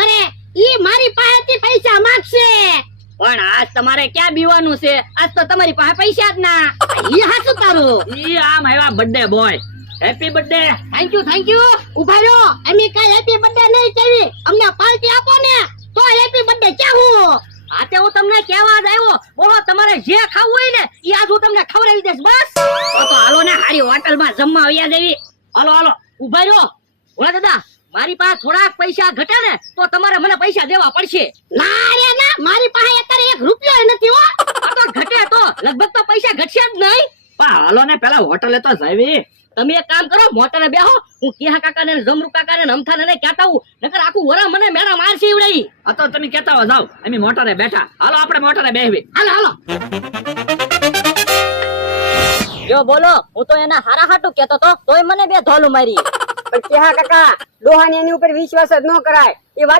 કરે ઈ મારી પાસેથી પૈસા માંગશે. પણ આજ તમારે ક્યાં બીવાનું છે? આજ તો તમારી પાસે પૈસા જ ના. ઈ હાસું તારું. ઈ આમ આવ્યા birthday boy. Happy birthday. Thank you. ઉભા રહ્યો, એમી કઈ હેપી બર્થડે નહીં કહેવી. અમને પાર્ટી આપો ને તો હેપી બર્થડે કહેવું. આ તે હું તમને કહેવા જ આવ્યો. બોલો તમારે જે ખાવું હોય ને ઈ આજ હું તમને ખવડાવી દઈશ. બસ તો હાલો ને હારી હોટલમાં જમવા આવ્યા દેવી. હાલો ઉભા રહ્યો. ઓલા દાદા મારી પાસે થોડાક પૈસા ઘટે ને તો તમારે મને પૈસા દેવા પડશે. ના રે ના, મારી પાસે અત્યારે 1 રૂપિયો નથી હો. આ તો ઘટે તો લગભગ તો પૈસા ઘટશે જ નહીં. પા હાલો ને પેલા હોટલે તો જાવી. તમે એક કામ કરો, મોટરે બેહો. હું કિહા કાકા ને જમરૂ કાકા ને અમથા ને કહેતા હું, નકર આખું વરા મને મેડા મારશે ઈવડે. આ તો તમે કેતા હો જાવ. અમે મોટરે બેઠા. હાલો આપણે મોટરે બેહવી. હાલો. જો બોલો, હું તો એના હારા હાટું કેતો તો તોય મને બે ધોલું મારી. પણ કેહા કાકા ડોહાને એની ઉપર વિશ્વાસ જ ન કરાય. એ વાત